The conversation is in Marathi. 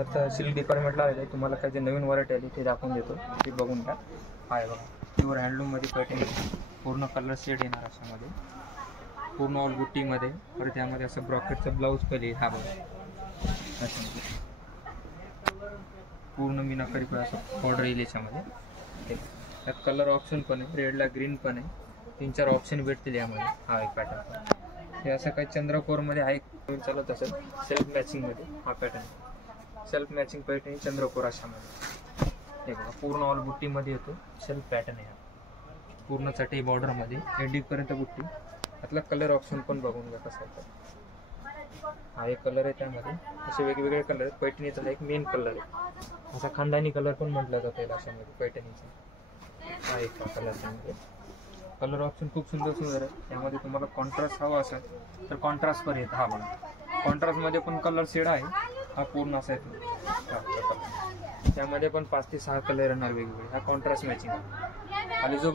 आता सिल्क डिपार्टमेंटला आलेलं आहे. तुम्हाला काय जे नवीन व्हरायटी आली ते दाखवून देतो, ते बघून घ्या. आहे बघा, प्युअर हँडलूममध्ये पॅटर्न, पूर्ण कलर शेड येणार अशामध्ये, पूर्ण ऑल बुट्टीमध्ये. परत त्यामध्ये असं ब्रॉकेटचं ब्लाऊज पहिले हा बघा अशामध्ये, पूर्ण मीनाकारी पण असं बॉर्डर येईल याच्यामध्ये. त्यात कलर ऑप्शन पण आहे, रेडला ग्रीन पण आहे, 3-4 ऑप्शन भेटतील यामध्ये. हा एक पॅटर्न हे असं काही चंद्रकोरमध्ये आहे, चालत असेल सेल्फ मॅचिंगमध्ये. हा पॅटर्न सेल्फ मॅचिंग पॅटर्न चंद्रकोर अशामध्ये. हे बघा पूर्ण ऑल बुट्टीमध्ये येतो, सेल्फ पॅटर्न आहे. पूर्ण चटई बॉर्डरमध्ये एंडिंगपर्यंत बुट्टी. त्यातला कलर ऑप्शन पण बघून घ्या कसा आहे. हा एक कलर आहे, त्यामध्ये असे वेगवेगळे कलर आहेत. पैठणीचा एक मेन कलर आहे, असा खानदानी कलर पण म्हटलं जातं याला अशामध्ये पैठणीचा. हा एक कलर त्यामध्ये. कलर ऑप्शन खूप सुंदर सुंदर आहे. त्यामध्ये तुम्हाला कॉन्ट्रास्ट हवा असेल तर कॉन्ट्रास्ट पण येतं. हा बघा, कॉन्ट्रास्टमध्ये पण कलर शेड आहे. हा पूर्ण असा येतो, त्यामध्ये पण 5 ते 6 कलर येणार वेगवेगळे. हा कॉन्ट्रास्ट मॅचिंग आहे. आणि जो